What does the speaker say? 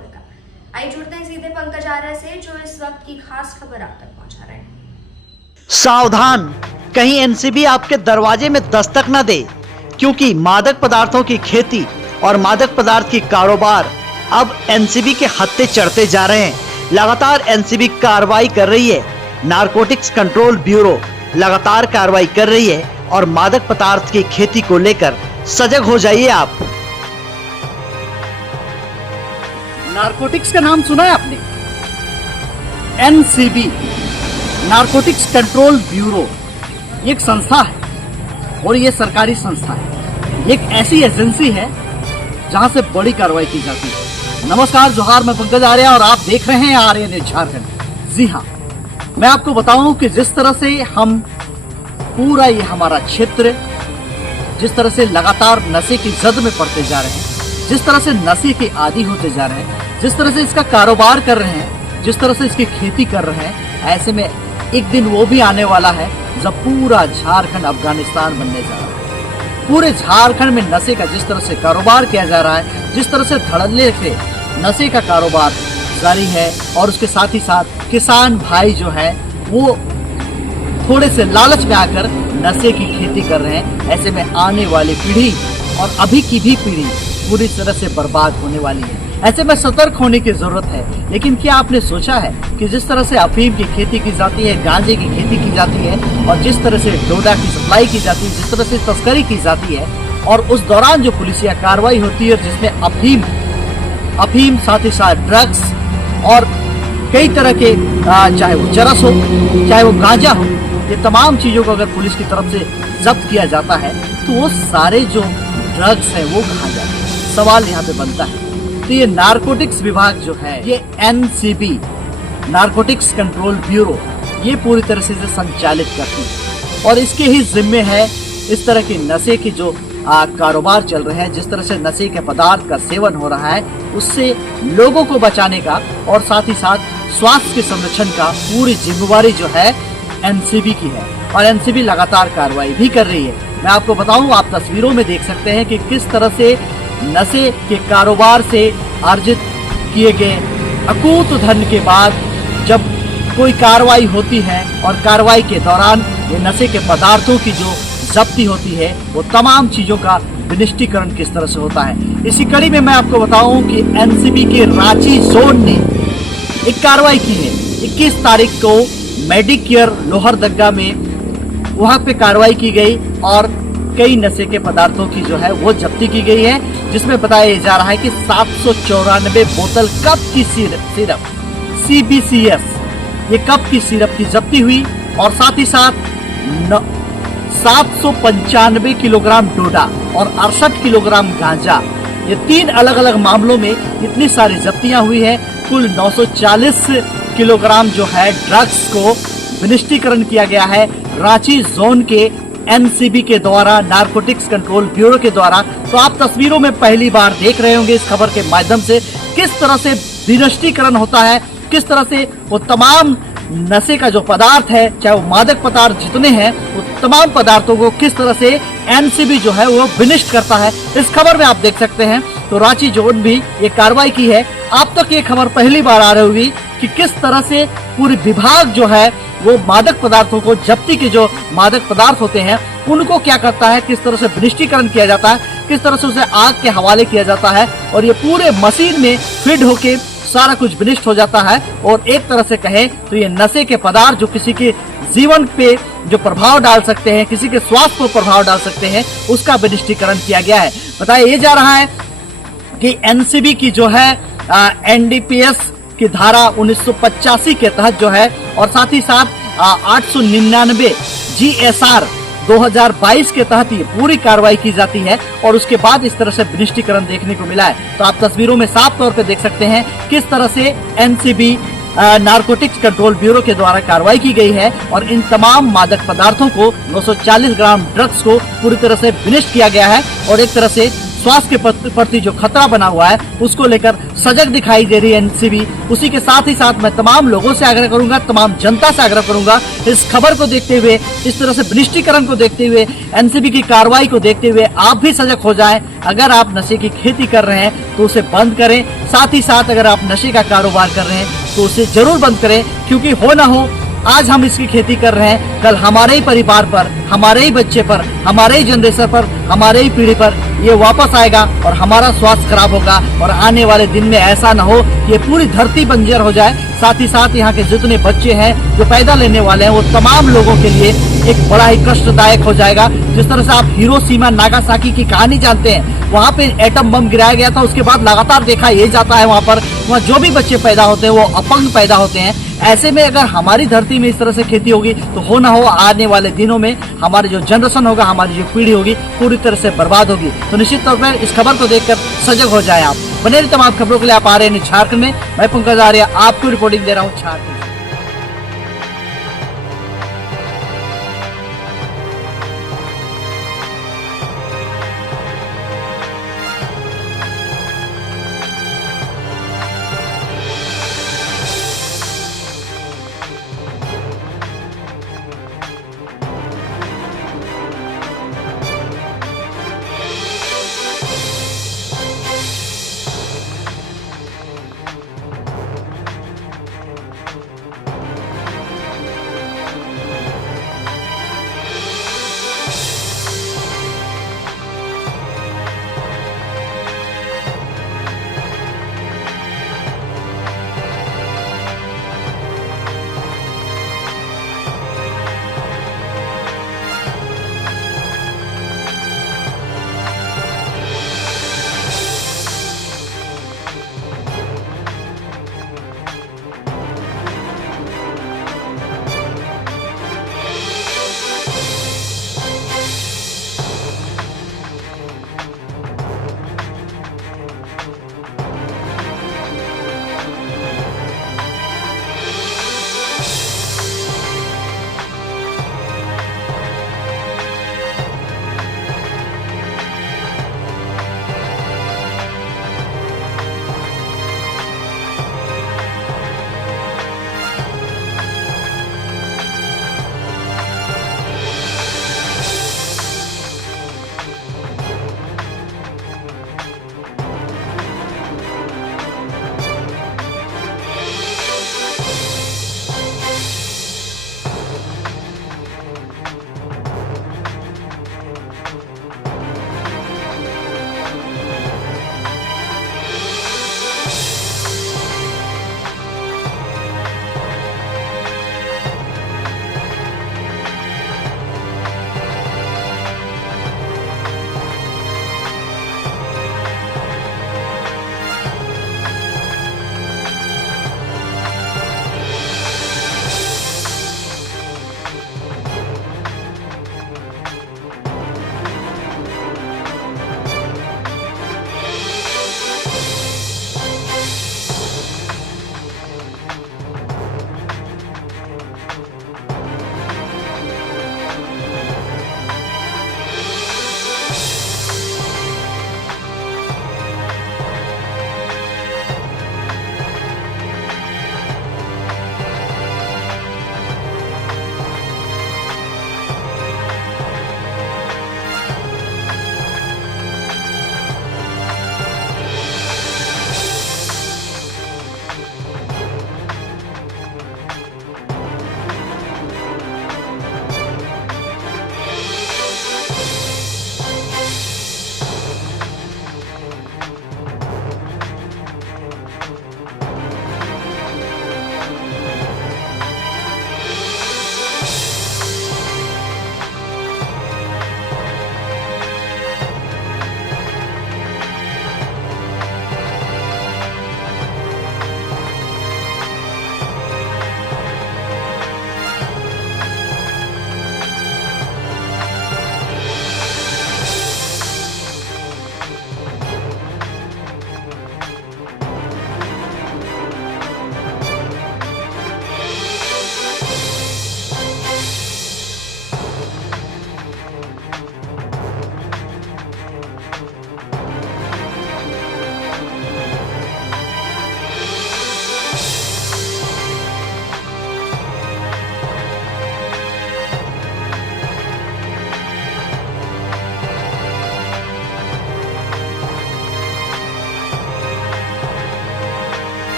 होगा। आइए जुड़ते हैं सीधे पंकज आर्य से, जो इस वक्त की खास खबर आप तक पहुंचा रहे हैं। सावधान, कहीं एनसीबी आपके दरवाजे में दस्तक न दे, क्योंकि मादक पदार्थों की खेती और मादक पदार्थ की कारोबार अब एनसीबी के हत्थे चढ़ते जा रहे हैं। लगातार एनसीबी कार्रवाई कर रही है, नारकोटिक्स कंट्रोल ब्यूरो लगातार कार्रवाई कर रही है और मादक पदार्थ की खेती को लेकर सजग हो जाइए आप। नारकोटिक्स का नाम सुना है आपने? एनसीबी, नारकोटिक्स कंट्रोल ब्यूरो, ये एक संस्था है और ये सरकारी संस्था है। ये एक ऐसी एजेंसी है जहां से बड़ी कार्रवाई की जाती है। नमस्कार, जोहार, मैं पंकज आर्य और आप देख रहे हैं आर्य न्यूज़ झारखंड। जी हाँ, मैं आपको बताऊं कि जिस तरह से हम पूरा ये हमारा क्षेत्र जिस तरह से लगातार नशे की जद में पड़ते जा रहे हैं, जिस तरह से नशे के आदी होते जा रहे हैं, जिस तरह से इसका कारोबार कर रहे हैं, जिस तरह से इसकी खेती कर रहे हैं, ऐसे में एक दिन वो भी आने वाला है जब पूरा झारखंड अफगानिस्तान बनने जा रहा है। पूरे झारखंड में नशे का जिस तरह से कारोबार किया जा रहा है, जिस तरह से धड़ल्ले से नशे का कारोबार जारी है और उसके साथ ही साथ किसान भाई जो है वो थोड़े से लालच में आकर नशे की खेती कर रहे हैं। ऐसे में आने वाली पीढ़ी और अभी की भी पीढ़ी पूरी तरह से बर्बाद होने वाली है। ऐसे में सतर्क होने की जरूरत है। लेकिन क्या आपने सोचा है कि जिस तरह से अफीम की खेती की जाती है, गांजे की खेती की जाती है और जिस तरह से डोडा की सप्लाई की जाती है, जिस तरह से तस्करी की जाती है और उस दौरान जो पुलिसिया कार्रवाई होती है जिसमें अफीम साथ ही साथ ड्रग्स और कई तरह के चाहे वो चरस हो, चाहे वो गांजा हो, ये तमाम चीजों को अगर पुलिस की तरफ से जब्त किया जाता है तो वो सारे जो ड्रग्स है वो कहाँ जाते हैं? सवाल यहाँ पे बनता है। तो ये नारकोटिक्स विभाग जो है, ये एनसीबी, नारकोटिक्स कंट्रोल ब्यूरो, ये पूरी तरह से संचालित करती है और इसके ही जिम्मे है इस तरह के नशे की जो कारोबार चल रहे हैं, जिस तरह से नशे के पदार्थ का सेवन हो रहा है, उससे लोगों को बचाने का और साथ ही साथ स्वास्थ्य के संरक्षण का पूरी जिम्मेवारी जो है एनसीबी की है और एनसीबी लगातार कार्रवाई भी कर रही है। मैं आपको बताऊं, आप तस्वीरों में देख सकते हैं कि किस तरह से नशे के कारोबार से अर्जित किए गए अकूत धन के बाद जब कोई कार्रवाई होती है और कार्रवाई के दौरान ये नशे के पदार्थों की जो जब्ती होती है, वो तमाम चीजों का विनिष्टीकरण किस तरह से होता है। इसी कड़ी में मैं आपको बताऊं कि एनसीबी के रांची जोन ने एक कार्रवाई की है। 21 तारीख को मेडिकेयर लोहरदगा में वहां पे कार्रवाई की गई और कई नशे के पदार्थों की जो है वो जब्ती की गई है, जिसमें बताया जा रहा है कि 794 बोतल कप की सिरप CBCS, ये कप की सिरप की जब्ती हुई और साथ ही साथ 795 किलोग्राम डोडा और 68 किलोग्राम गांजा, ये 3 अलग अलग मामलों में इतनी सारी जब्तियां हुई है। कुल 940 किलोग्राम जो है ड्रग्स को विनिष्टीकरण किया गया है रांची जोन के एनसीबी के द्वारा, नारकोटिक्स कंट्रोल ब्यूरो के द्वारा। तो आप तस्वीरों में पहली बार देख रहे होंगे इस खबर के माध्यम से किस तरह से विनिष्टीकरण होता है, किस तरह से वो तमाम नशे का जो पदार्थ है, चाहे वो मादक पदार्थ जितने हैं, वो तमाम पदार्थों को किस तरह से एनसीबी जो है वो विनिष्ट करता है। इस खबर में आप देख सकते हैं तो रांची जोन भी ये कार्रवाई की है। आप तक ये खबर पहली बार आ रही होगी कि किस तरह से पूरे विभाग जो है वो मादक पदार्थों को, जब्ती के जो मादक पदार्थ होते हैं उनको क्या करता है, किस तरह से विनिष्टीकरण किया जाता है, किस तरह से उसे आग के हवाले किया जाता है और ये पूरे मशीन में फिट होके सारा कुछ विनिष्ट हो जाता है। और एक तरह से कहें तो ये नशे के पदार्थ जो किसी के जीवन पे जो प्रभाव डाल सकते हैं, किसी के स्वास्थ्य को प्रभाव डाल सकते हैं, उसका विनिष्टीकरण किया गया है। बताया ये जा रहा है कि एनसीबी की जो है एनडीपीएस की धारा 1985 के तहत जो है और साथ ही साथ 899 GSR 2022 के तहत ये पूरी कार्रवाई की जाती है और उसके बाद इस तरह से विनिष्टीकरण देखने को मिला है। तो आप तस्वीरों में साफ तौर पे देख सकते हैं किस तरह से एनसीबी नारकोटिक्स कंट्रोल ब्यूरो के द्वारा कार्रवाई की गई है और इन तमाम मादक पदार्थों को 940 ग्राम ड्रग्स को पूरी तरह से विनिष्ट किया गया है और एक तरह से स्वास्थ्य के प्रति जो खतरा बना हुआ है उसको लेकर सजग दिखाई दे रही है एनसीबी। उसी के साथ ही साथ मैं तमाम लोगों से आग्रह करूंगा, तमाम जनता से आग्रह करूंगा, इस खबर को देखते हुए, इस तरह से बलिष्ठीकरण को देखते हुए, एनसीबी की कार्रवाई को देखते हुए आप भी सजग हो जाएं। अगर आप नशे की खेती कर रहे हैं तो उसे बंद करें, साथ ही साथ अगर आप नशे का कारोबार कर रहे हैं तो उसे जरूर बंद करें, क्योंकि हो ना हो आज हम इसकी खेती कर रहे हैं, कल हमारे ही परिवार पर, हमारे ही बच्चे पर, हमारे ही जनरेशन पर, हमारे ही पीढ़ी पर ये वापस आएगा और हमारा स्वास्थ्य खराब होगा। और आने वाले दिन में ऐसा न हो कि ये पूरी धरती बंजर हो जाए। साथ ही साथ यहाँ के जितने बच्चे हैं जो पैदा लेने वाले हैं वो तमाम लोगों के लिए एक बड़ा ही कष्टदायक हो जाएगा। जिस तरह से आप हिरोशिमा नागासाकी की कहानी जानते हैं, वहाँ पे एटम बम गिराया गया था, उसके बाद लगातार देखा ये जाता है वहाँ जो भी बच्चे पैदा होते हैं वो अपंग पैदा होते हैं। ऐसे में अगर हमारी धरती में इस तरह से खेती होगी तो हो ना हो आने वाले दिनों में हमारी जो जनरेशन होगा, हमारी जो पीढ़ी होगी पूरी तरह से बर्बाद होगी। तो निश्चित तौर पर इस खबर को देखकर सजग हो जाए आप। बने रहिए तमाम खबरों के लिए आप आ रहे हैं झारखंड में। मैं पंकज आर्य आपको रिपोर्टिंग दे रहा हूँ झारखंड।